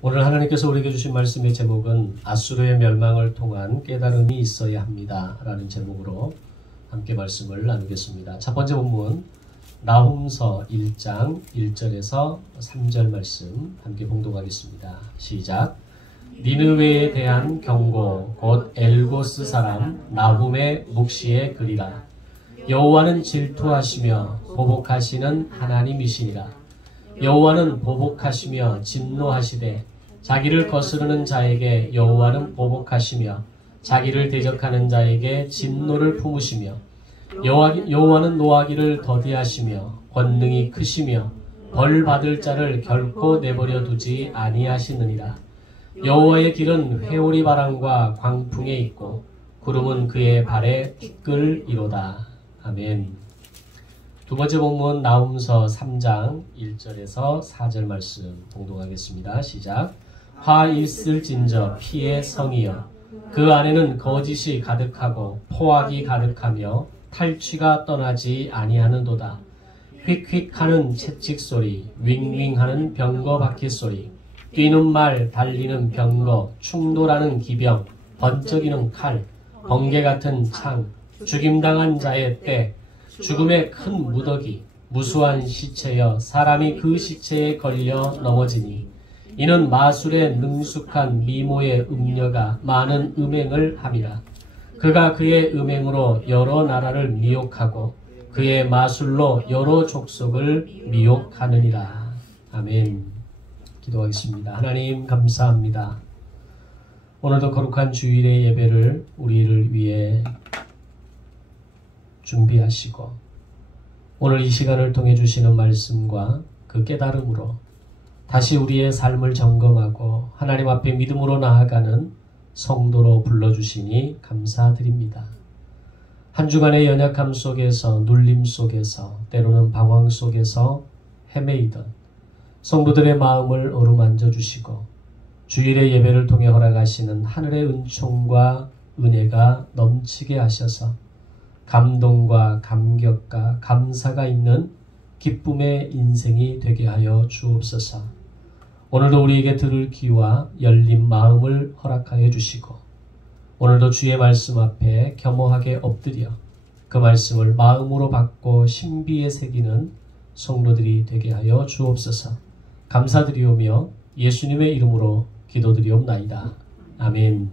오늘 하나님께서 우리에게 주신 말씀의 제목은 아수르의 멸망을 통한 깨달음이 있어야 합니다 라는 제목으로 함께 말씀을 나누겠습니다. 첫 번째 본문 나훔서 1장 1절에서 3절 말씀 함께 봉독하겠습니다. 시작. 니느웨에 대한 경고 곧 엘고스 사람 나훔의 묵시의 글이라. 여호와는 질투하시며 보복하시는 하나님이시니라. 여호와는 보복하시며 진노하시되 자기를 거스르는 자에게 여호와는 보복하시며 자기를 대적하는 자에게 진노를 품으시며 여호와는 노하기를 더디하시며 권능이 크시며 벌 받을 자를 결코 내버려 두지 아니하시느니라. 여호와의 길은 회오리 바람과 광풍에 있고 구름은 그의 발에 티끌이로다. 아멘. 두 번째 본문 나훔서 3장 1절에서 4절 말씀 봉독하겠습니다. 시작. 화 있을진저 피의 성이여 그 안에는 거짓이 가득하고 포악이 가득하며 탈취가 떠나지 아니하는도다. 휙휙하는 채찍 소리, 윙윙하는 병거 바퀴 소리, 뛰는 말, 달리는 병거, 충돌하는 기병, 번쩍이는 칼, 번개 같은 창, 죽임당한 자의 때, 죽음의 큰 무더기, 무수한 시체여 사람이 그 시체에 걸려 넘어지니 이는 마술의 능숙한 미모의 음녀가 많은 음행을 함이라. 그가 그의 음행으로 여러 나라를 미혹하고 그의 마술로 여러 족속을 미혹하느니라. 아멘. 기도하겠습니다. 하나님 감사합니다. 오늘도 거룩한 주일의 예배를 우리를 위해 준비하시고 오늘 이 시간을 통해 주시는 말씀과 그 깨달음으로 다시 우리의 삶을 점검하고 하나님 앞에 믿음으로 나아가는 성도로 불러주시니 감사드립니다. 한 주간의 연약함 속에서 눌림 속에서 때로는 방황 속에서 헤매이던 성도들의 마음을 어루만져 주시고 주일의 예배를 통해 허락하시는 하늘의 은총과 은혜가 넘치게 하셔서 감동과 감격과 감사가 있는 기쁨의 인생이 되게 하여 주옵소서. 오늘도 우리에게 들을 귀와 열린 마음을 허락하여 주시고 오늘도 주의 말씀 앞에 겸허하게 엎드려 그 말씀을 마음으로 받고 신비에 새기는 성도들이 되게 하여 주옵소서. 감사드리오며 예수님의 이름으로 기도드리옵나이다. 아멘.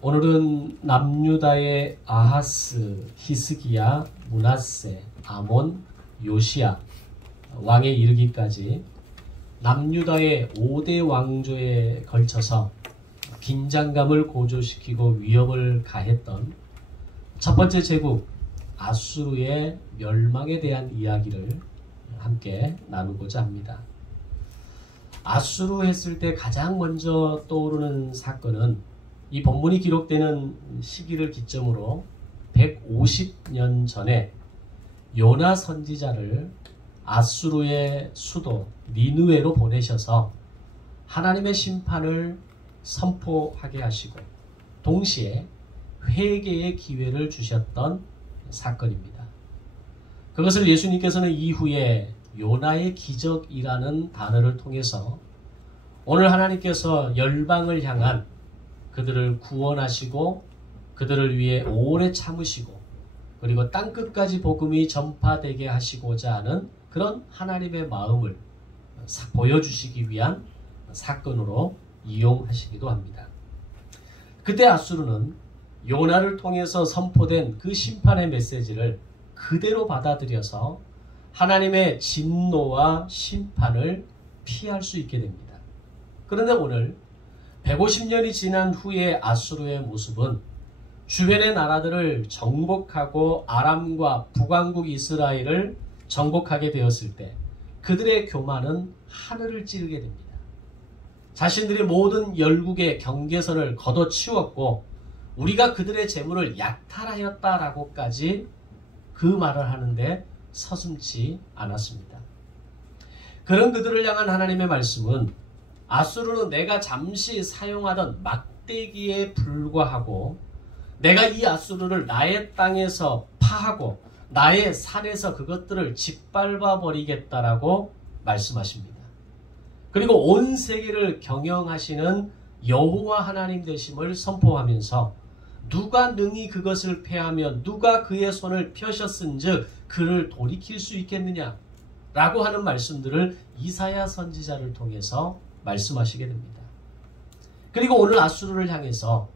오늘은 남유다의 아하스, 히스기야, 므낫세, 아몬, 요시야 왕에 이르기까지 남유다의 5대 왕조에 걸쳐서 긴장감을 고조시키고 위협을 가했던 첫 번째 제국 아수르의 멸망에 대한 이야기를 함께 나누고자 합니다. 아수르 했을 때 가장 먼저 떠오르는 사건은 이 본문이 기록되는 시기를 기점으로 150년 전에 요나 선지자를 아수르의 수도 니느웨로 보내셔서 하나님의 심판을 선포하게 하시고 동시에 회개의 기회를 주셨던 사건입니다. 그것을 예수님께서는 이후에 요나의 기적이라는 단어를 통해서 오늘 하나님께서 열방을 향한 그들을 구원하시고 그들을 위해 오래 참으시고 그리고 땅끝까지 복음이 전파되게 하시고자 하는 그런 하나님의 마음을 보여주시기 위한 사건으로 이용하시기도 합니다. 그때 아수르는 요나를 통해서 선포된 그 심판의 메시지를 그대로 받아들여서 하나님의 진노와 심판을 피할 수 있게 됩니다. 그런데 오늘 150년이 지난 후에 아수르의 모습은 주변의 나라들을 정복하고 아람과 북왕국 이스라엘을 정복하게 되었을 때 그들의 교만은 하늘을 찌르게 됩니다. 자신들이 모든 열국의 경계선을 걷어치웠고 우리가 그들의 재물을 약탈하였다라고까지 그 말을 하는데 서슴지 않았습니다. 그런 그들을 향한 하나님의 말씀은 아수르는 내가 잠시 사용하던 막대기에 불과하고 내가 이 아수르를 나의 땅에서 파하고 나의 산에서 그것들을 짓밟아 버리겠다라고 말씀하십니다. 그리고 온 세계를 경영하시는 여호와 하나님 되심을 선포하면서 누가 능히 그것을 패하며 누가 그의 손을 펴셨은즉 그를 돌이킬 수 있겠느냐 라고 하는 말씀들을 이사야 선지자를 통해서 말씀하시게 됩니다. 그리고 오늘 아수르를 향해서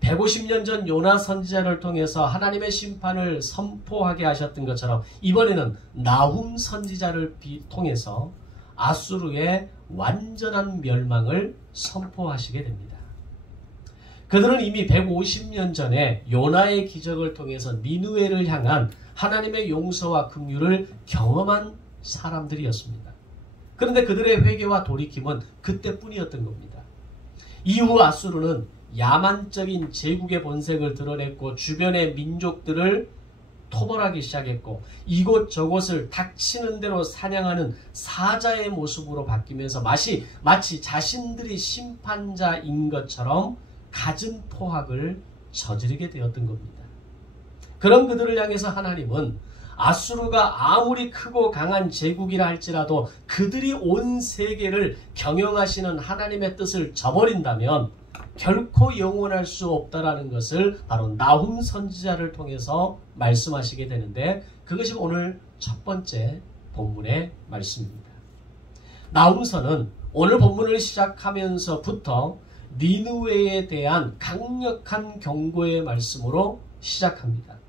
150년 전 요나 선지자를 통해서 하나님의 심판을 선포하게 하셨던 것처럼 이번에는 나훔 선지자를 통해서 아수르의 완전한 멸망을 선포하시게 됩니다. 그들은 이미 150년 전에 요나의 기적을 통해서 니느웨를 향한 하나님의 용서와 긍휼을 경험한 사람들이었습니다. 그런데 그들의 회개와 돌이킴은 그때뿐이었던 겁니다. 이후 아수르는 야만적인 제국의 본색을 드러냈고 주변의 민족들을 토벌하기 시작했고 이곳저곳을 닥치는 대로 사냥하는 사자의 모습으로 바뀌면서 마치 자신들이 심판자인 것처럼 갖은 포악을 저지르게 되었던 겁니다. 그런 그들을 향해서 하나님은 아수르가 아무리 크고 강한 제국이라 할지라도 그들이 온 세계를 경영하시는 하나님의 뜻을 저버린다면 결코 영원할 수 없다라는 것을 바로 나훔 선지자를 통해서 말씀하시게 되는데 그것이 오늘 첫 번째 본문의 말씀입니다. 나훔서는 오늘 본문을 시작하면서부터 니느웨에 대한 강력한 경고의 말씀으로 시작합니다.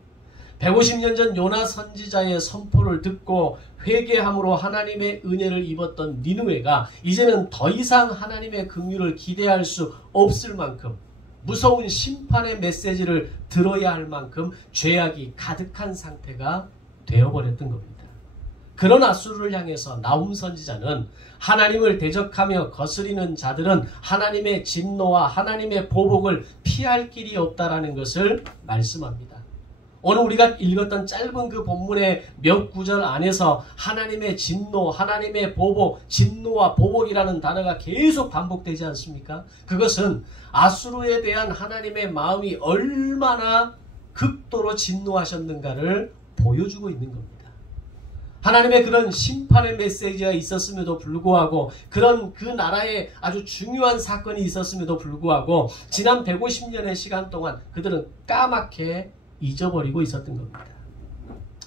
150년 전 요나 선지자의 선포를 듣고 회개함으로 하나님의 은혜를 입었던 니느웨가 이제는 더 이상 하나님의 긍휼을 기대할 수 없을 만큼 무서운 심판의 메시지를 들어야 할 만큼 죄악이 가득한 상태가 되어버렸던 겁니다. 그런 아수르를 향해서 나훔 선지자는 하나님을 대적하며 거스리는 자들은 하나님의 진노와 하나님의 보복을 피할 길이 없다라는 것을 말씀합니다. 오늘 우리가 읽었던 짧은 그 본문의 몇 구절 안에서 하나님의 진노, 하나님의 보복, 진노와 보복이라는 단어가 계속 반복되지 않습니까? 그것은 아수르에 대한 하나님의 마음이 얼마나 극도로 진노하셨는가를 보여주고 있는 겁니다. 하나님의 그런 심판의 메시지가 있었음에도 불구하고 그런 그 나라에 아주 중요한 사건이 있었음에도 불구하고 지난 150년의 시간 동안 그들은 까맣게 잊어버리고 있었던 겁니다.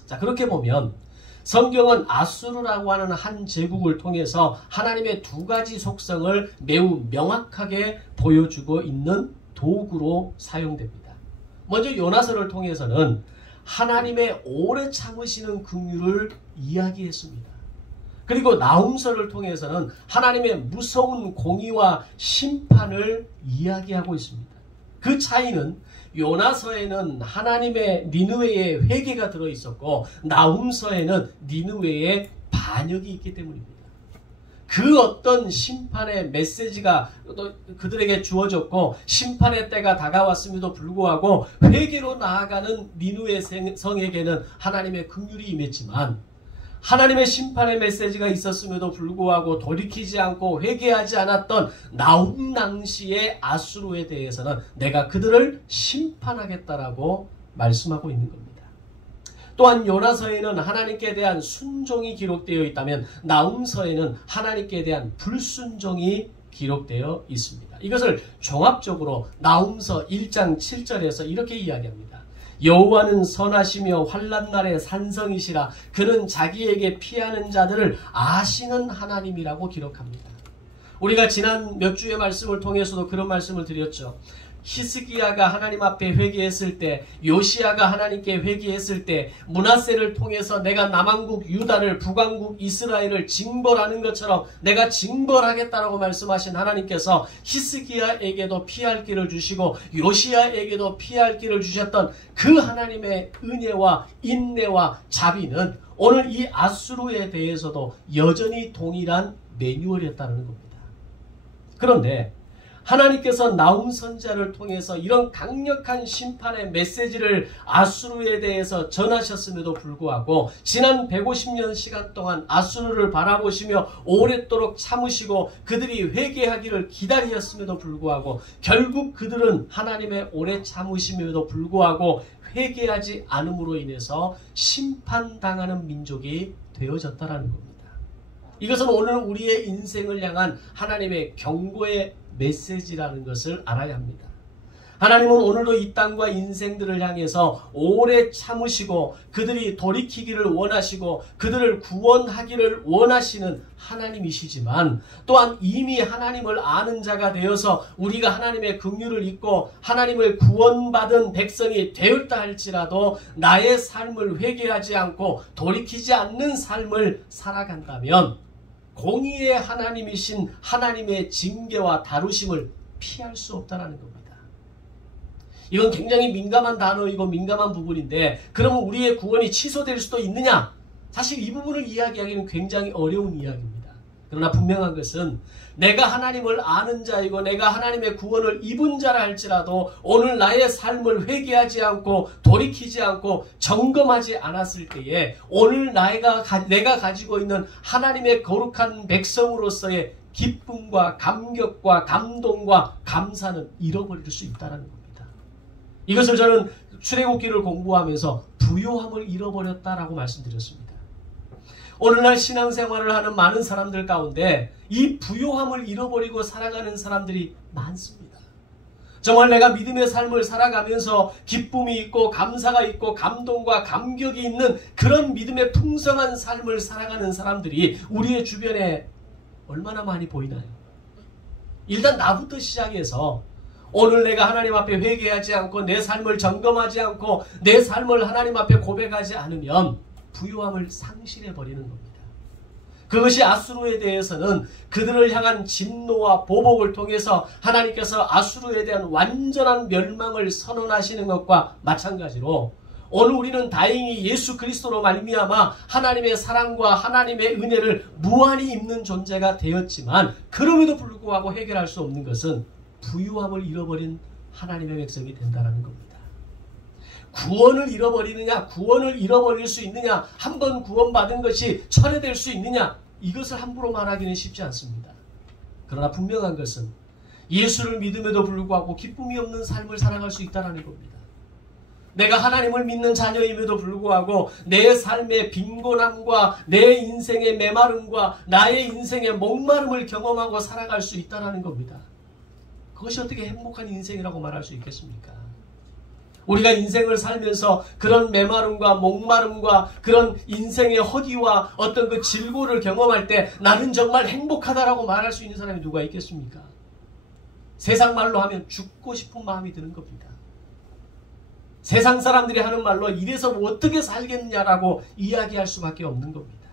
자, 그렇게 보면 성경은 아수르라고 하는 한 제국을 통해서 하나님의 두 가지 속성을 매우 명확하게 보여주고 있는 도구로 사용됩니다. 먼저 요나서를 통해서는 하나님의 오래 참으시는 긍휼을 이야기했습니다. 그리고 나훔서를 통해서는 하나님의 무서운 공의와 심판을 이야기하고 있습니다. 그 차이는 요나서에는 하나님의 니느웨의 회개가 들어있었고 나훔서에는 니느웨의 반역이 있기 때문입니다. 그 어떤 심판의 메시지가 그들에게 주어졌고 심판의 때가 다가왔음에도 불구하고 회개로 나아가는 니느웨 성에게는 하나님의 긍휼이 임했지만 하나님의 심판의 메시지가 있었음에도 불구하고 돌이키지 않고 회개하지 않았던 나훔 당시의 아수르에 대해서는 내가 그들을 심판하겠다라고 말씀하고 있는 겁니다. 또한 요나서에는 하나님께 대한 순종이 기록되어 있다면 나훔서에는 하나님께 대한 불순종이 기록되어 있습니다. 이것을 종합적으로 나훔서 1장 7절에서 이렇게 이야기합니다. 여호와는 선하시며 환난 날에 산성이시라 그는 자기에게 피하는 자들을 아시는 하나님이라고 기록합니다. 우리가 지난 몇 주의 말씀을 통해서도 그런 말씀을 드렸죠. 히스기야가 하나님 앞에 회개했을 때, 요시야가 하나님께 회개했을 때 므낫세를 통해서 내가 남왕국 유다를 북왕국 이스라엘을 징벌하는 것처럼 내가 징벌하겠다라고 말씀하신 하나님께서 히스기야에게도 피할 길을 주시고 요시야에게도 피할 길을 주셨던 그 하나님의 은혜와 인내와 자비는 오늘 이 아수르에 대해서도 여전히 동일한 매뉴얼이었다는 겁니다. 그런데 하나님께서 나훔 선지자를 통해서 이런 강력한 심판의 메시지를 아수르에 대해서 전하셨음에도 불구하고 지난 150년 시간 동안 아수르를 바라보시며 오랫도록 참으시고 그들이 회개하기를 기다리셨음에도 불구하고 결국 그들은 하나님의 오래 참으심에도 불구하고 회개하지 않음으로 인해서 심판당하는 민족이 되어졌다는 겁니다. 이것은 오늘 우리의 인생을 향한 하나님의 경고의 메시지라는 것을 알아야 합니다. 하나님은 오늘도 이 땅과 인생들을 향해서 오래 참으시고 그들이 돌이키기를 원하시고 그들을 구원하기를 원하시는 하나님이시지만 또한 이미 하나님을 아는 자가 되어서 우리가 하나님의 긍휼을 잊고 하나님을 구원받은 백성이 되었다 할지라도 나의 삶을 회개하지 않고 돌이키지 않는 삶을 살아간다면 공의의 하나님이신 하나님의 징계와 다루심을 피할 수 없다는 겁니다. 이건 굉장히 민감한 단어이고 민감한 부분인데 그러면 우리의 구원이 취소될 수도 있느냐? 사실 이 부분을 이야기하기는 굉장히 어려운 이야기입니다. 그러나 분명한 것은 내가 하나님을 아는 자이고 내가 하나님의 구원을 입은 자라 할지라도 오늘 나의 삶을 회개하지 않고 돌이키지 않고 점검하지 않았을 때에 오늘 내가 가지고 있는 하나님의 거룩한 백성으로서의 기쁨과 감격과 감동과 감사는 잃어버릴 수 있다는 겁니다. 이것을 저는 출애굽기를 공부하면서 부요함을 잃어버렸다라고 말씀드렸습니다. 오늘날 신앙생활을 하는 많은 사람들 가운데 이 부요함을 잃어버리고 살아가는 사람들이 많습니다. 정말 내가 믿음의 삶을 살아가면서 기쁨이 있고 감사가 있고 감동과 감격이 있는 그런 믿음의 풍성한 삶을 살아가는 사람들이 우리의 주변에 얼마나 많이 보이나요? 일단 나부터 시작해서 오늘 내가 하나님 앞에 회개하지 않고 내 삶을 점검하지 않고 내 삶을 하나님 앞에 고백하지 않으면 부요함을 상실해버리는 겁니다. 그것이 아수르에 대해서는 그들을 향한 진노와 보복을 통해서 하나님께서 아수르에 대한 완전한 멸망을 선언하시는 것과 마찬가지로 오늘 우리는 다행히 예수 그리스도로 말미암아 하나님의 사랑과 하나님의 은혜를 무한히 입는 존재가 되었지만 그럼에도 불구하고 해결할 수 없는 것은 부유함을 잃어버린 하나님의 백성이 된다는 겁니다. 구원을 잃어버리느냐, 구원을 잃어버릴 수 있느냐, 한 번 구원받은 것이 철회될 수 있느냐, 이것을 함부로 말하기는 쉽지 않습니다. 그러나 분명한 것은 예수를 믿음에도 불구하고 기쁨이 없는 삶을 살아갈 수 있다는 겁니다. 내가 하나님을 믿는 자녀임에도 불구하고 내 삶의 빈곤함과 내 인생의 메마름과 나의 인생의 목마름을 경험하고 살아갈 수 있다는 겁니다. 그것이 어떻게 행복한 인생이라고 말할 수 있겠습니까? 우리가 인생을 살면서 그런 메마름과 목마름과 그런 인생의 허기와 어떤 그 질고를 경험할 때 나는 정말 행복하다라고 말할 수 있는 사람이 누가 있겠습니까? 세상 말로 하면 죽고 싶은 마음이 드는 겁니다. 세상 사람들이 하는 말로 이래서 뭐 어떻게 살겠냐라고 이야기할 수밖에 없는 겁니다.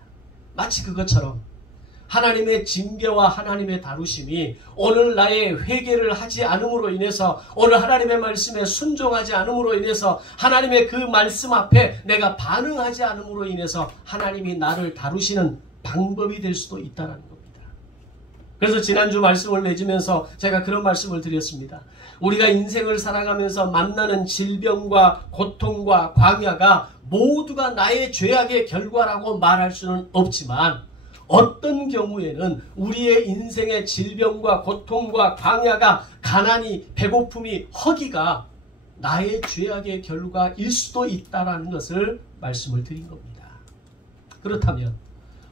마치 그것처럼 하나님의 징계와 하나님의 다루심이 오늘 나의 회개를 하지 않음으로 인해서 오늘 하나님의 말씀에 순종하지 않음으로 인해서 하나님의 그 말씀 앞에 내가 반응하지 않음으로 인해서 하나님이 나를 다루시는 방법이 될 수도 있다는 겁니다. 그래서 지난주 말씀을 맺으면서 제가 그런 말씀을 드렸습니다. 우리가 인생을 살아가면서 만나는 질병과 고통과 광야가 모두가 나의 죄악의 결과라고 말할 수는 없지만 어떤 경우에는 우리의 인생의 질병과 고통과 광야가 가난이, 배고픔이, 허기가 나의 죄악의 결과일 수도 있다는 것을 말씀을 드린 겁니다. 그렇다면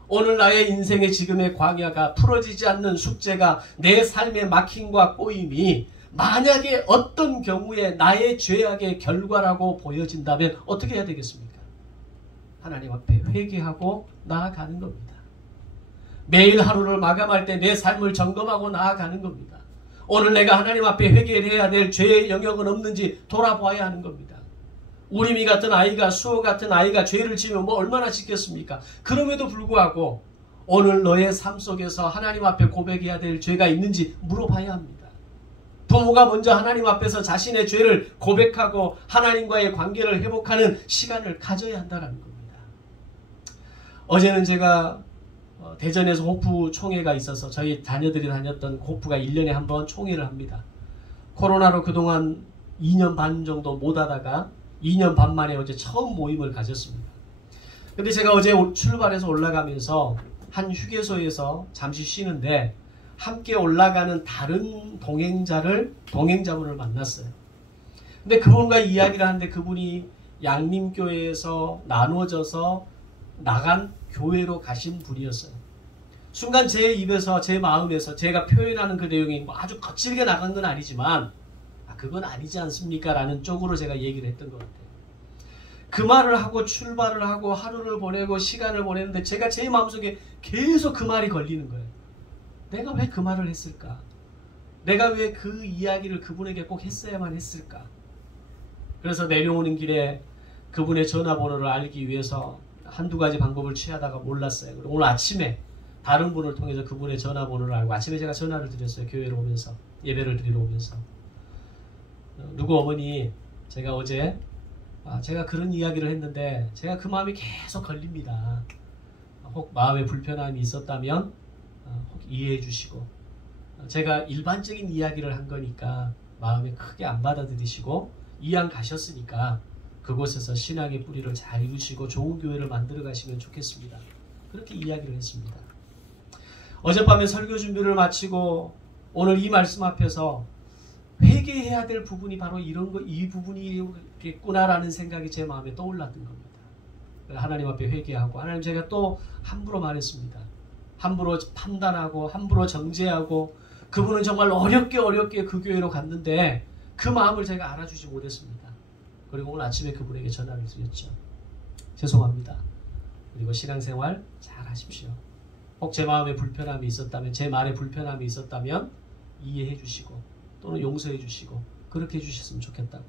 오늘 나의 인생의 지금의 광야가 풀어지지 않는 숙제가 내 삶의 막힘과 꼬임이 만약에 어떤 경우에 나의 죄악의 결과라고 보여진다면 어떻게 해야 되겠습니까? 하나님 앞에 회개하고 나아가는 겁니다. 매일 하루를 마감할 때 내 삶을 점검하고 나아가는 겁니다. 오늘 내가 하나님 앞에 회개해야 될 죄의 영역은 없는지 돌아보아야 하는 겁니다. 우리미 같은 아이가, 수호 같은 아이가 죄를 지으면 뭐 얼마나 짓겠습니까? 그럼에도 불구하고 오늘 너의 삶 속에서 하나님 앞에 고백해야 될 죄가 있는지 물어봐야 합니다. 부모가 먼저 하나님 앞에서 자신의 죄를 고백하고 하나님과의 관계를 회복하는 시간을 가져야 한다는 겁니다. 어제는 제가 대전에서 호프 총회가 있어서 저희 자녀들이 다녔던 호프가 1년에 한 번 총회를 합니다. 코로나로 그동안 2년 반 정도 못 하다가 2년 반 만에 어제 처음 모임을 가졌습니다. 근데 제가 어제 출발해서 올라가면서 한 휴게소에서 잠시 쉬는데 함께 올라가는 다른 동행자분을 만났어요. 근데 그분과 이야기를 하는데 그분이 양림교회에서 나누어져서 나간 교회로 가신 분이었어요. 순간 제 입에서 제 마음에서 제가 표현하는 그 내용이 뭐 아주 거칠게 나간 건 아니지만 그건 아니지 않습니까? 라는 쪽으로 제가 얘기를 했던 것 같아요. 그 말을 하고 출발을 하고 하루를 보내고 시간을 보내는데 제가 제 마음속에 계속 그 말이 걸리는 거예요. 내가 왜 그 말을 했을까? 내가 왜 그 이야기를 그분에게 꼭 했어야만 했을까? 그래서 내려오는 길에 그분의 전화번호를 알기 위해서 한두 가지 방법을 취하다가 몰랐어요. 그리고 오늘 아침에 다른 분을 통해서 그분의 전화번호를 알고 아침에 제가 전화를 드렸어요. 교회로 오면서 예배를 드리러 오면서 누구 어머니 제가 어제 제가 그런 이야기를 했는데 제가 그 마음이 계속 걸립니다. 혹 마음에 불편함이 있었다면 혹 이해해 주시고 제가 일반적인 이야기를 한 거니까 마음에 크게 안 받아들이시고 이왕 가셨으니까 그곳에서 신앙의 뿌리를 잘 이루시고 좋은 교회를 만들어 가시면 좋겠습니다. 그렇게 이야기를 했습니다. 어젯밤에 설교 준비를 마치고 오늘 이 말씀 앞에서 회개해야 될 부분이 바로 이 부분이겠구나라는 생각이 제 마음에 떠올랐던 겁니다. 하나님 앞에 회개하고 하나님 제가 또 함부로 말했습니다. 함부로 판단하고 함부로 정죄하고 그분은 정말 어렵게 그 교회로 갔는데 그 마음을 제가 알아주지 못했습니다. 그리고 오늘 아침에 그분에게 전화를 드렸죠. 죄송합니다. 그리고 신앙생활 잘 하십시오. 혹 제 마음에 불편함이 있었다면 제 말에 불편함이 있었다면 이해해 주시고 또는 용서해 주시고 그렇게 해주셨으면 좋겠다고.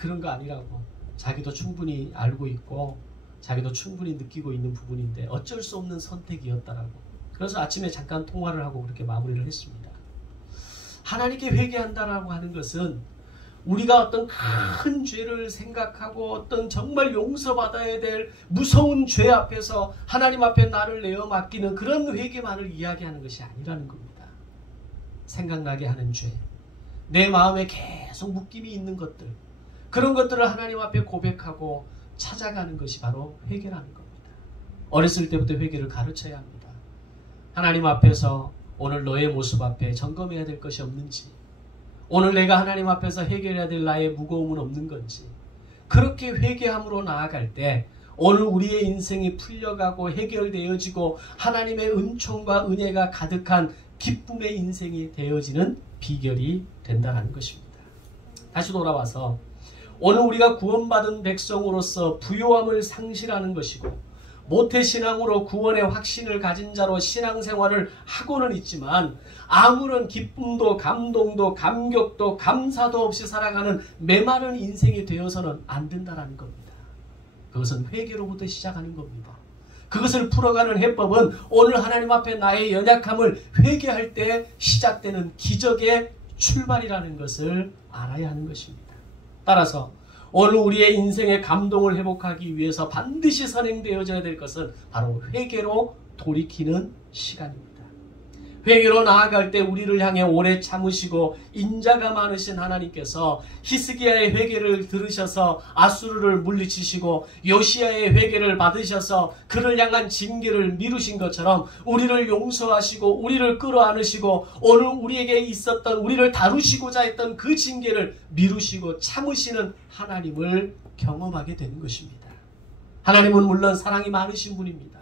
그런 거 아니라고. 자기도 충분히 알고 있고 자기도 충분히 느끼고 있는 부분인데 어쩔 수 없는 선택이었다라고. 그래서 아침에 잠깐 통화를 하고 그렇게 마무리를 했습니다. 하나님께 회개한다라고 하는 것은 우리가 어떤 큰 죄를 생각하고 어떤 정말 용서받아야 될 무서운 죄 앞에서 하나님 앞에 나를 내어 맡기는 그런 회개만을 이야기하는 것이 아니라는 겁니다. 생각나게 하는 죄, 내 마음에 계속 묶임이 있는 것들, 그런 것들을 하나님 앞에 고백하고 찾아가는 것이 바로 회개라는 겁니다. 어렸을 때부터 회개를 가르쳐야 합니다. 하나님 앞에서 오늘 너의 모습 앞에 점검해야 될 것이 없는지, 오늘 내가 하나님 앞에서 해결해야 될 나의 무거움은 없는 건지, 그렇게 회개함으로 나아갈 때 오늘 우리의 인생이 풀려가고 해결되어지고 하나님의 은총과 은혜가 가득한 기쁨의 인생이 되어지는 비결이 된다는 것입니다. 다시 돌아와서 오늘 우리가 구원받은 백성으로서 부요함을 상실하는 것이고 모태신앙으로 구원의 확신을 가진 자로 신앙생활을 하고는 있지만 아무런 기쁨도 감동도 감격도 감사도 없이 살아가는 메마른 인생이 되어서는 안 된다는 겁니다. 그것은 회개로부터 시작하는 겁니다. 그것을 풀어가는 해법은 오늘 하나님 앞에 나의 연약함을 회개할 때 시작되는 기적의 출발이라는 것을 알아야 하는 것입니다. 따라서 오늘 우리의 인생의 감동을 회복하기 위해서 반드시 선행되어져야 될 것은 바로 회개로 돌이키는 시간입니다. 회개로 나아갈 때 우리를 향해 오래 참으시고 인자가 많으신 하나님께서 히스기야의 회개를 들으셔서 아수르를 물리치시고 요시야의 회개를 받으셔서 그를 향한 징계를 미루신 것처럼 우리를 용서하시고 우리를 끌어안으시고 오늘 우리에게 있었던 우리를 다루시고자 했던 그 징계를 미루시고 참으시는 하나님을 경험하게 되는 것입니다. 하나님은 물론 사랑이 많으신 분입니다.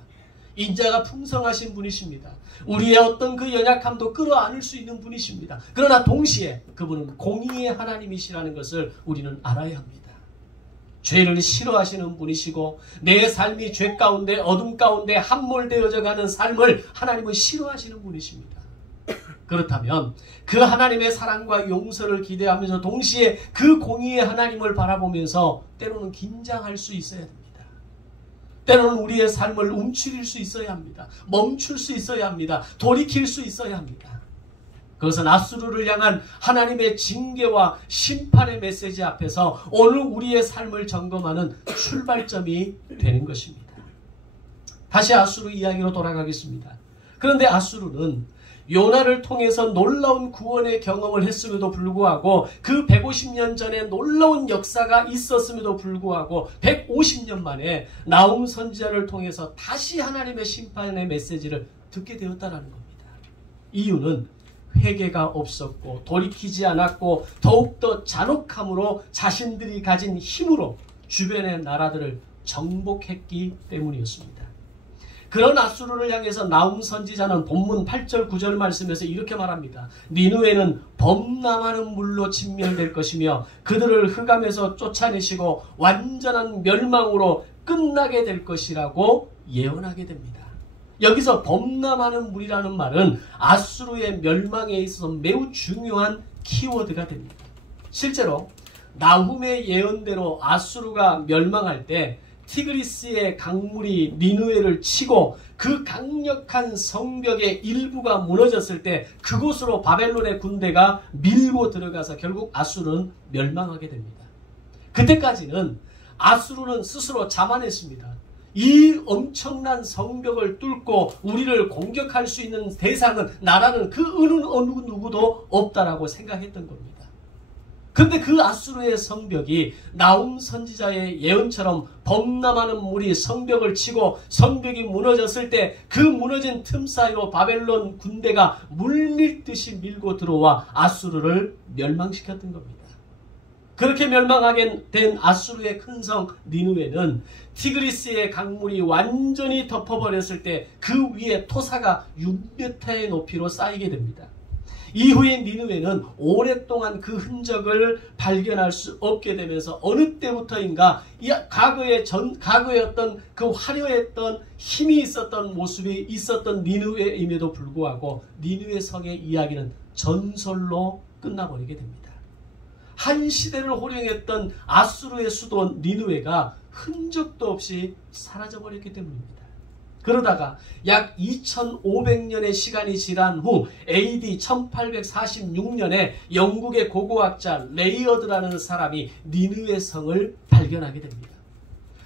인자가 풍성하신 분이십니다. 우리의 어떤 그 연약함도 끌어안을 수 있는 분이십니다. 그러나 동시에 그분은 공의의 하나님이시라는 것을 우리는 알아야 합니다. 죄를 싫어하시는 분이시고 내 삶이 죄 가운데 어둠 가운데 함몰되어져 가는 삶을 하나님은 싫어하시는 분이십니다. 그렇다면 그 하나님의 사랑과 용서를 기대하면서 동시에 그 공의의 하나님을 바라보면서 때로는 긴장할 수 있어야 됩니다. 때로는 우리의 삶을 움츠릴 수 있어야 합니다. 멈출 수 있어야 합니다. 돌이킬 수 있어야 합니다. 그것은 아수르를 향한 하나님의 징계와 심판의 메시지 앞에서 오늘 우리의 삶을 점검하는 출발점이 되는 것입니다. 다시 아수르 이야기로 돌아가겠습니다. 그런데 아수르는 요나를 통해서 놀라운 구원의 경험을 했음에도 불구하고 그 150년 전에 놀라운 역사가 있었음에도 불구하고 150년 만에 나훔 선지자를 통해서 다시 하나님의 심판의 메시지를 듣게 되었다는 겁니다. 이유는 회개가 없었고 돌이키지 않았고 더욱더 잔혹함으로 자신들이 가진 힘으로 주변의 나라들을 정복했기 때문이었습니다. 그런 아수르를 향해서 나훔 선지자는 본문 8절 9절 말씀에서 이렇게 말합니다. 니느웨는 범람하는 물로 진멸될 것이며 그들을 흑암에서 쫓아내시고 완전한 멸망으로 끝나게 될 것이라고 예언하게 됩니다. 여기서 범람하는 물이라는 말은 아수르의 멸망에 있어서 매우 중요한 키워드가 됩니다. 실제로 나훔의 예언대로 아수르가 멸망할 때 티그리스의 강물이 니느웨를 치고 그 강력한 성벽의 일부가 무너졌을 때 그곳으로 바벨론의 군대가 밀고 들어가서 결국 아수르는 멸망하게 됩니다. 그때까지는 아수르는 스스로 자만했습니다. 이 엄청난 성벽을 뚫고 우리를 공격할 수 있는 대상은 나라는 그 어느 누구도 없다라고 생각했던 겁니다. 근데 그 아수르의 성벽이 나훔 선지자의 예언처럼 범람하는 물이 성벽을 치고 성벽이 무너졌을 때 그 무너진 틈 사이로 바벨론 군대가 물밀듯이 밀고 들어와 아수르를 멸망시켰던 겁니다. 그렇게 멸망하게 된 아수르의 큰 성 니느웨는 티그리스의 강물이 완전히 덮어버렸을 때 그 위에 토사가 6m의 높이로 쌓이게 됩니다. 이후에 니느웨는 오랫동안 그 흔적을 발견할 수 없게 되면서 어느 때부터인가 과거의 어떤 그 화려했던 힘이 있었던 모습이 있었던 니느웨임에도 불구하고 니느웨 성의 이야기는 전설로 끝나버리게 됩니다. 한 시대를 호령했던 아수르의 수도 니느웨가 흔적도 없이 사라져버렸기 때문입니다. 그러다가 약 2500년의 시간이 지난 후 AD 1846년에 영국의 고고학자 레이어드라는 사람이 니느웨 성을 발견하게 됩니다.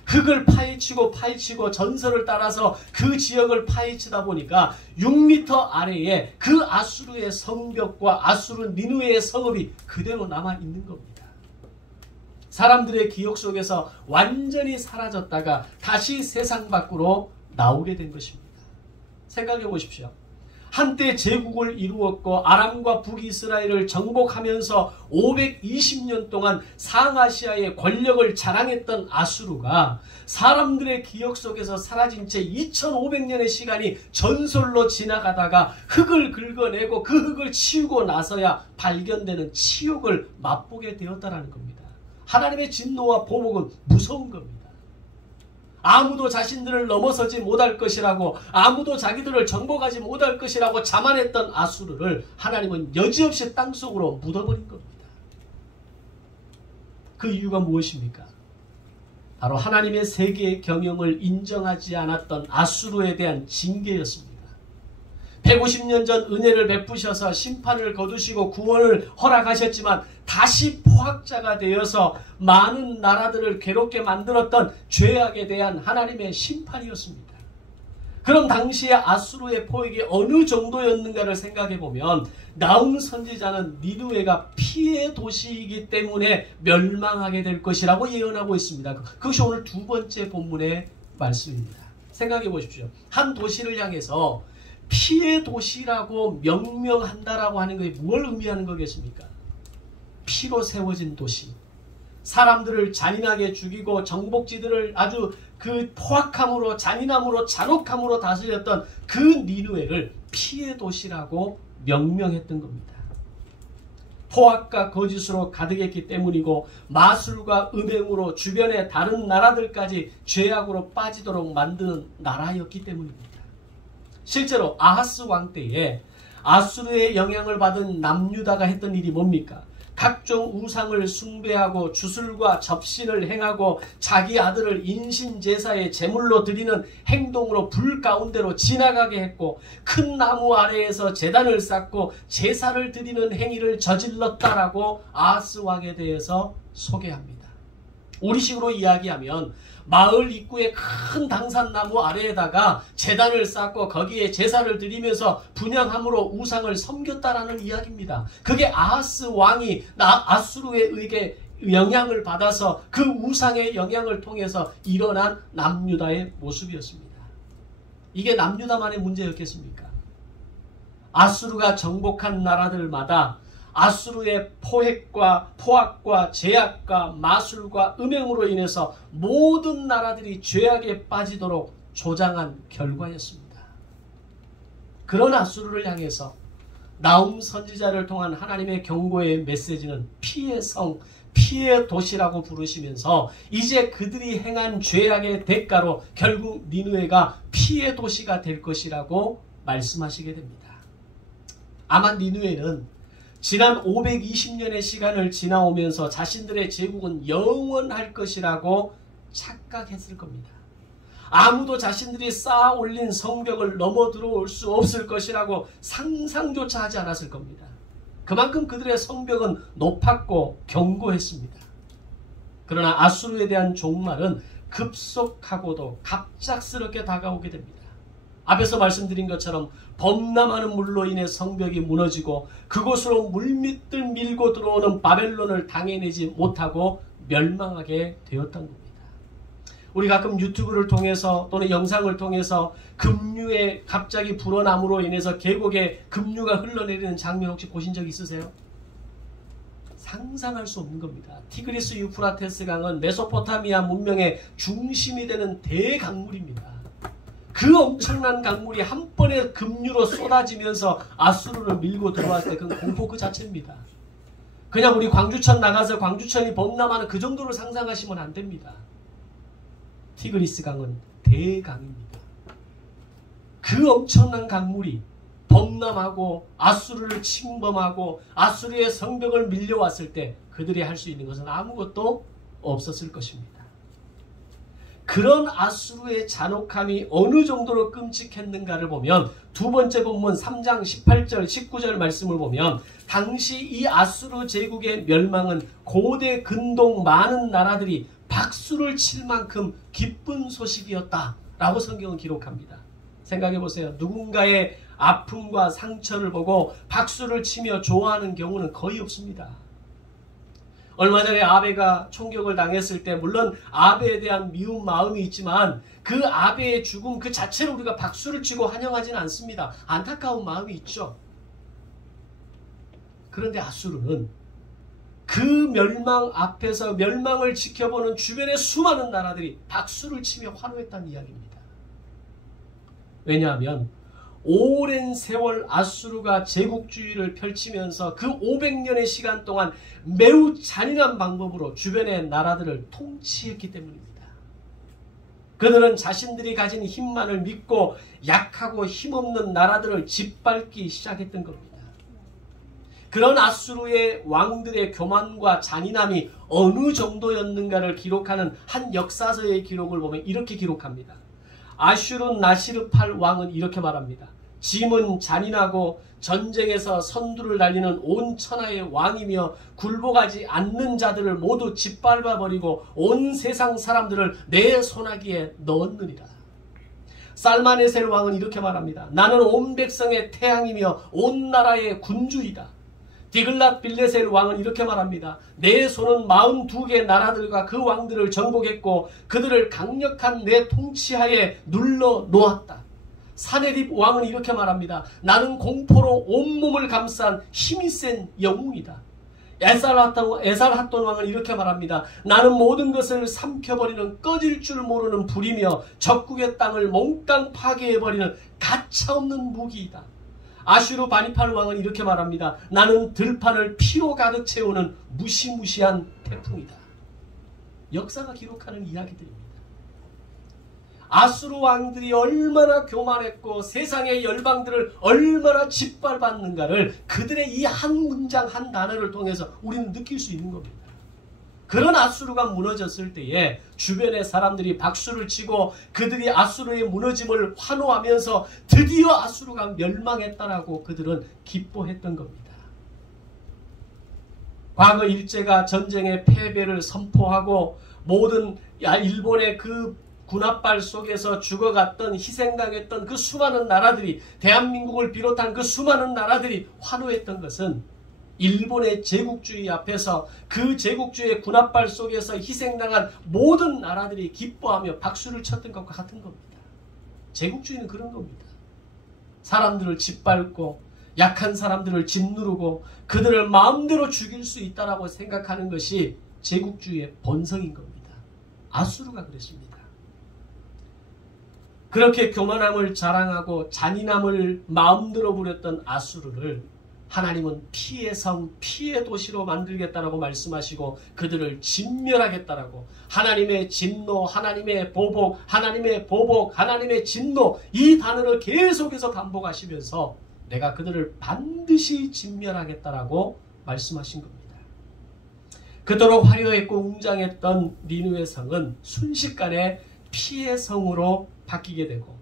흙을 파헤치고 전설을 따라서 그 지역을 파헤치다 보니까 6m 아래에 그 아수르의 성벽과 아수르 니느웨의 성읍이 그대로 남아있는 겁니다. 사람들의 기억 속에서 완전히 사라졌다가 다시 세상 밖으로 나오게 된 것입니다. 생각해 보십시오. 한때 제국을 이루었고 아람과 북이스라엘을 정복하면서 520년 동안 상아시아의 권력을 자랑했던 아수르가 사람들의 기억 속에서 사라진 채 2500년의 시간이 전설로 지나가다가 흙을 긁어내고 그 흙을 치우고 나서야 발견되는 치욕을 맛보게 되었다는 겁니다. 하나님의 진노와 보복은 무서운 겁니다. 아무도 자신들을 넘어서지 못할 것이라고, 아무도 자기들을 정복하지 못할 것이라고 자만했던 아수르를 하나님은 여지없이 땅속으로 묻어버린 겁니다. 그 이유가 무엇입니까? 바로 하나님의 세계의 경영을 인정하지 않았던 아수르에 대한 징계였습니다. 150년 전 은혜를 베푸셔서 심판을 거두시고 구원을 허락하셨지만 다시 포악자가 되어서 많은 나라들을 괴롭게 만들었던 죄악에 대한 하나님의 심판이었습니다. 그럼 당시에 아수르의 포획이 어느 정도였는가를 생각해보면 나훔 선지자는 니느웨가 피의 도시이기 때문에 멸망하게 될 것이라고 예언하고 있습니다. 그것이 오늘 두 번째 본문의 말씀입니다. 생각해 보십시오. 한 도시를 향해서 피의 도시라고 명명한다라고 하는 것이 뭘 의미하는 거겠습니까? 피로 세워진 도시. 사람들을 잔인하게 죽이고 정복지들을 아주 그 포악함으로 잔인함으로 잔혹함으로 다스렸던 그 니느웨를 피의 도시라고 명명했던 겁니다. 포악과 거짓으로 가득했기 때문이고 마술과 음행으로 주변의 다른 나라들까지 죄악으로 빠지도록 만드는 나라였기 때문입니다. 실제로 아하스 왕 때에 아수르의 영향을 받은 남유다가 했던 일이 뭡니까? 각종 우상을 숭배하고 주술과 접신을 행하고 자기 아들을 인신제사의 제물로 드리는 행동으로 불 가운데로 지나가게 했고 큰 나무 아래에서 제단을 쌓고 제사를 드리는 행위를 저질렀다라고 아하스 왕에 대해서 소개합니다. 우리식으로 이야기하면 마을 입구에 큰 당산나무 아래에다가 제단을 쌓고 거기에 제사를 드리면서 분향함으로 우상을 섬겼다라는 이야기입니다. 그게 아하스 왕이 아수르에 의해 영향을 받아서 그 우상의 영향을 통해서 일어난 남유다의 모습이었습니다. 이게 남유다만의 문제였겠습니까? 아수르가 정복한 나라들마다 아수르의 포획과 포악과 제약과 마술과 음행으로 인해서 모든 나라들이 죄악에 빠지도록 조장한 결과였습니다. 그런 아수르를 향해서 나훔 선지자를 통한 하나님의 경고의 메시지는 피의 성, 피의 도시라고 부르시면서 이제 그들이 행한 죄악의 대가로 결국 니느웨가 피의 도시가 될 것이라고 말씀하시게 됩니다. 아마 니느웨는 지난 520년의 시간을 지나오면서 자신들의 제국은 영원할 것이라고 착각했을 겁니다. 아무도 자신들이 쌓아 올린 성벽을 넘어 들어올 수 없을 것이라고 상상조차 하지 않았을 겁니다. 그만큼 그들의 성벽은 높았고 견고했습니다. 그러나 아수르에 대한 종말은 급속하고도 갑작스럽게 다가오게 됩니다. 앞에서 말씀드린 것처럼 범람하는 물로 인해 성벽이 무너지고 그곳으로 물밑을 밀고 들어오는 바벨론을 당해내지 못하고 멸망하게 되었던 겁니다. 우리 가끔 유튜브를 통해서 또는 영상을 통해서 급류에 갑자기 불어남으로 인해서 계곡에 급류가 흘러내리는 장면 혹시 보신 적 있으세요? 상상할 수 없는 겁니다. 티그리스 유프라테스 강은 메소포타미아 문명의 중심이 되는 대강물입니다. 그 엄청난 강물이 한 번의 급류로 쏟아지면서 아수르를 밀고 들어왔을 때 그건 공포 그 자체입니다. 그냥 우리 광주천 나가서 광주천이 범람하는 그 정도를 상상하시면 안 됩니다. 티그리스 강은 대강입니다. 그 엄청난 강물이 범람하고 아수르를 침범하고 아수르의 성벽을 밀려왔을 때 그들이 할 수 있는 것은 아무것도 없었을 것입니다. 그런 아수르의 잔혹함이 어느 정도로 끔찍했는가를 보면 두 번째 본문 3장 18절 19절 말씀을 보면 당시 이 아수르 제국의 멸망은 고대 근동 많은 나라들이 박수를 칠 만큼 기쁜 소식이었다라고 성경은 기록합니다. 생각해 보세요. 누군가의 아픔과 상처를 보고 박수를 치며 좋아하는 경우는 거의 없습니다. 얼마 전에 아베가 총격을 당했을 때 물론 아베에 대한 미운 마음이 있지만 그 아베의 죽음 그 자체로 우리가 박수를 치고 환영하지는 않습니다. 안타까운 마음이 있죠. 그런데 아수르는 그 멸망 앞에서 멸망을 지켜보는 주변의 수많은 나라들이 박수를 치며 환호했다는 이야기입니다. 왜냐하면 오랜 세월 아수르가 제국주의를 펼치면서 그 500년의 시간 동안 매우 잔인한 방법으로 주변의 나라들을 통치했기 때문입니다. 그들은 자신들이 가진 힘만을 믿고 약하고 힘없는 나라들을 짓밟기 시작했던 겁니다. 그런 아수르의 왕들의 교만과 잔인함이 어느 정도였는가를 기록하는 한 역사서의 기록을 보면 이렇게 기록합니다. 아슈르 나시르팔 왕은 이렇게 말합니다. 짐은 잔인하고 전쟁에서 선두를 달리는 온 천하의 왕이며 굴복하지 않는 자들을 모두 짓밟아버리고 온 세상 사람들을 내 손아귀에 넣었느니라. 살마네셀 왕은 이렇게 말합니다. 나는 온 백성의 태양이며 온 나라의 군주이다. 디글랏 빌레셀 왕은 이렇게 말합니다. 내 손은 42개 나라들과 그 왕들을 정복했고 그들을 강력한 내 통치하에 눌러 놓았다. 사네립 왕은 이렇게 말합니다. 나는 공포로 온몸을 감싼 힘이 센 영웅이다. 에살핫돈 왕은 이렇게 말합니다. 나는 모든 것을 삼켜버리는 꺼질 줄 모르는 불이며 적국의 땅을 몽땅 파괴해버리는 가차없는 무기이다. 아슈르 바니팔 왕은 이렇게 말합니다. 나는 들판을 피로 가득 채우는 무시무시한 태풍이다. 역사가 기록하는 이야기들입니다. 아수르 왕들이 얼마나 교만했고 세상의 열방들을 얼마나 짓밟았는가를 그들의 이 한 문장 한 단어를 통해서 우리는 느낄 수 있는 겁니다. 그런 아수르가 무너졌을 때에 주변의 사람들이 박수를 치고 그들이 아수르의 무너짐을 환호하면서 드디어 아수르가 멸망했다라고 그들은 기뻐했던 겁니다. 과거 일제가 전쟁의 패배를 선포하고 모든 일본의 그 군합발 속에서 죽어갔던 희생당했던 그 수많은 나라들이 대한민국을 비롯한 그 수많은 나라들이 환호했던 것은 일본의 제국주의 앞에서 그 제국주의의 군합발 속에서 희생당한 모든 나라들이 기뻐하며 박수를 쳤던 것과 같은 겁니다. 제국주의는 그런 겁니다. 사람들을 짓밟고 약한 사람들을 짓누르고 그들을 마음대로 죽일 수 있다라고 생각하는 것이 제국주의의 본성인 겁니다. 아수르가 그랬습니다. 그렇게 교만함을 자랑하고 잔인함을 마음대로 부렸던 아수르를 하나님은 피의 성, 피의 도시로 만들겠다라고 말씀하시고 그들을 진멸하겠다라고 하나님의 진노, 하나님의 보복, 하나님의 보복, 하나님의 진노 이 단어를 계속해서 반복하시면서 내가 그들을 반드시 진멸하겠다라고 말씀하신 겁니다. 그토록 화려했고 웅장했던 니느웨 성은 순식간에 피의 성으로 바뀌게 되고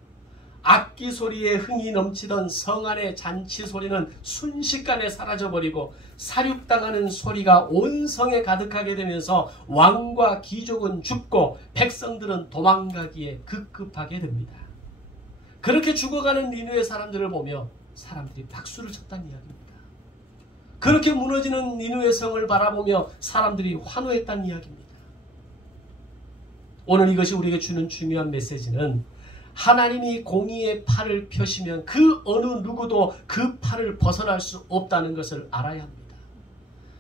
악기 소리에 흥이 넘치던 성 안의 잔치 소리는 순식간에 사라져버리고 사륙당하는 소리가 온 성에 가득하게 되면서 왕과 귀족은 죽고 백성들은 도망가기에 급급하게 됩니다. 그렇게 죽어가는 니느웨 사람들을 보며 사람들이 박수를 쳤다는 이야기입니다. 그렇게 무너지는 니느웨 성을 바라보며 사람들이 환호했다는 이야기입니다. 오늘 이것이 우리에게 주는 중요한 메시지는 하나님이 공의의 팔을 펴시면 그 어느 누구도 그 팔을 벗어날 수 없다는 것을 알아야 합니다.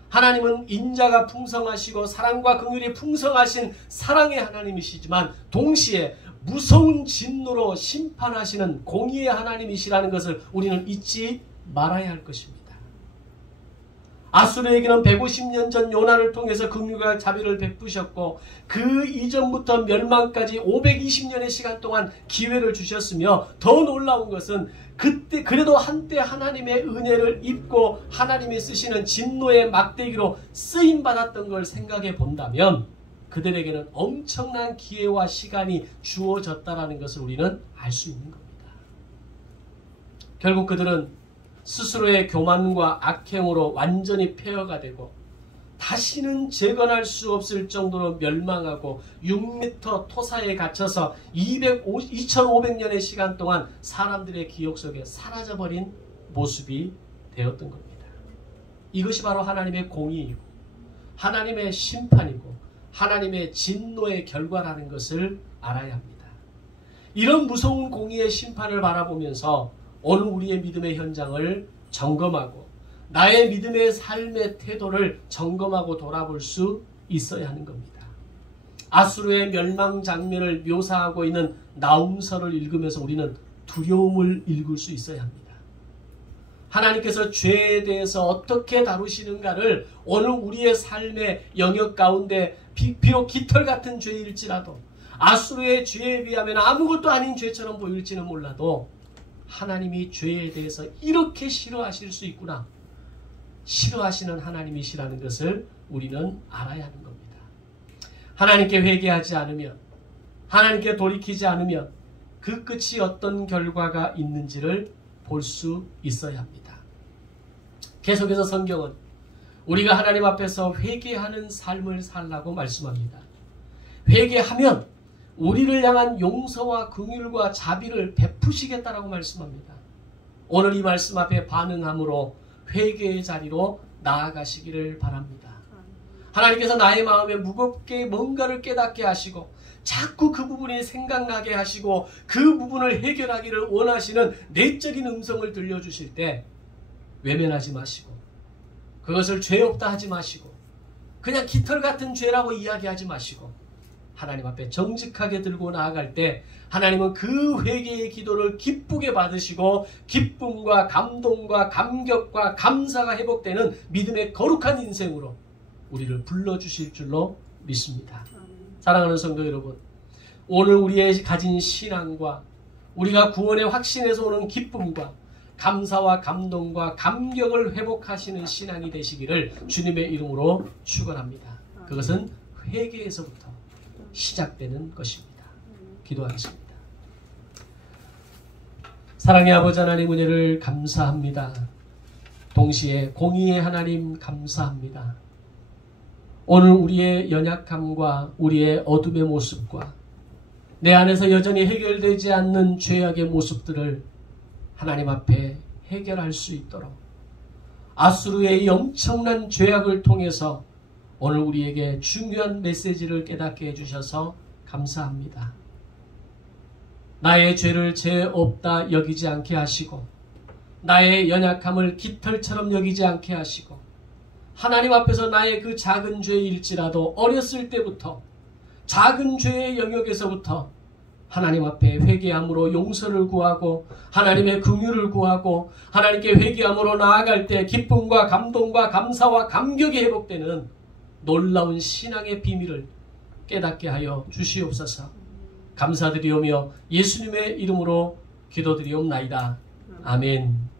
하나님은 인자가 풍성하시고 사랑과 긍휼이 풍성하신 사랑의 하나님이시지만 동시에 무서운 진노로 심판하시는 공의의 하나님이시라는 것을 우리는 잊지 말아야 할 것입니다. 아수르에게는 150년 전 요나를 통해서 긍휼과 자비를 베푸셨고 그 이전부터 멸망까지 520년의 시간 동안 기회를 주셨으며 더 놀라운 것은 그때 그래도 한때 하나님의 은혜를 입고 하나님이 쓰시는 진노의 막대기로 쓰임받았던 걸 생각해 본다면 그들에게는 엄청난 기회와 시간이 주어졌다는 것을 우리는 알 수 있는 겁니다. 결국 그들은 스스로의 교만과 악행으로 완전히 폐허가 되고 다시는 재건할 수 없을 정도로 멸망하고 6m 토사에 갇혀서 2500년의 시간 동안 사람들의 기억 속에 사라져버린 모습이 되었던 겁니다. 이것이 바로 하나님의 공의이고 하나님의 심판이고 하나님의 진노의 결과라는 것을 알아야 합니다. 이런 무서운 공의의 심판을 바라보면서 오늘 우리의 믿음의 현장을 점검하고 나의 믿음의 삶의 태도를 점검하고 돌아볼 수 있어야 하는 겁니다. 아수르의 멸망 장면을 묘사하고 있는 나훔서를 읽으면서 우리는 두려움을 읽을 수 있어야 합니다. 하나님께서 죄에 대해서 어떻게 다루시는가를 오늘 우리의 삶의 영역 가운데 비록 깃털 같은 죄일지라도 아수르의 죄에 비하면 아무것도 아닌 죄처럼 보일지는 몰라도 하나님이 죄에 대해서 이렇게 싫어하실 수 있구나. 싫어하시는 하나님이시라는 것을 우리는 알아야 하는 겁니다. 하나님께 회개하지 않으면, 하나님께 돌이키지 않으면 그 끝이 어떤 결과가 있는지를 볼 수 있어야 합니다. 계속해서 성경은 우리가 하나님 앞에서 회개하는 삶을 살라고 말씀합니다. 회개하면 우리를 향한 용서와 긍휼과 자비를 베푸시겠다라고 말씀합니다. 오늘 이 말씀 앞에 반응함으로 회개의 자리로 나아가시기를 바랍니다. 하나님께서 나의 마음에 무겁게 뭔가를 깨닫게 하시고 자꾸 그 부분이 생각나게 하시고 그 부분을 해결하기를 원하시는 내적인 음성을 들려주실 때 외면하지 마시고 그것을 죄 없다 하지 마시고 그냥 깃털 같은 죄라고 이야기하지 마시고 하나님 앞에 정직하게 들고 나아갈 때 하나님은 그 회개의 기도를 기쁘게 받으시고 기쁨과 감동과 감격과 감사가 회복되는 믿음의 거룩한 인생으로 우리를 불러주실 줄로 믿습니다. 사랑하는 성도 여러분, 오늘 우리의 가진 신앙과 우리가 구원의 확신에서 오는 기쁨과 감사와 감동과 감격을 회복하시는 신앙이 되시기를 주님의 이름으로 축원합니다. 그것은 회개에서부터 시작되는 것입니다. 기도하겠습니다. 사랑의 아버지 하나님 은혜를 감사합니다. 동시에 공의의 하나님 감사합니다. 오늘 우리의 연약함과 우리의 어둠의 모습과 내 안에서 여전히 해결되지 않는 죄악의 모습들을 하나님 앞에 해결할 수 있도록 아수르의 이 엄청난 죄악을 통해서 오늘 우리에게 중요한 메시지를 깨닫게 해주셔서 감사합니다. 나의 죄를 죄 없다 여기지 않게 하시고 나의 연약함을 깃털처럼 여기지 않게 하시고 하나님 앞에서 나의 그 작은 죄일지라도 어렸을 때부터 작은 죄의 영역에서부터 하나님 앞에 회개함으로 용서를 구하고 하나님의 긍휼을 구하고 하나님께 회개함으로 나아갈 때 기쁨과 감동과 감사와 감격이 회복되는 놀라운 신앙의 비밀을 깨닫게 하여 주시옵소서. 감사드리오며 예수님의 이름으로 기도드리옵나이다. 아멘.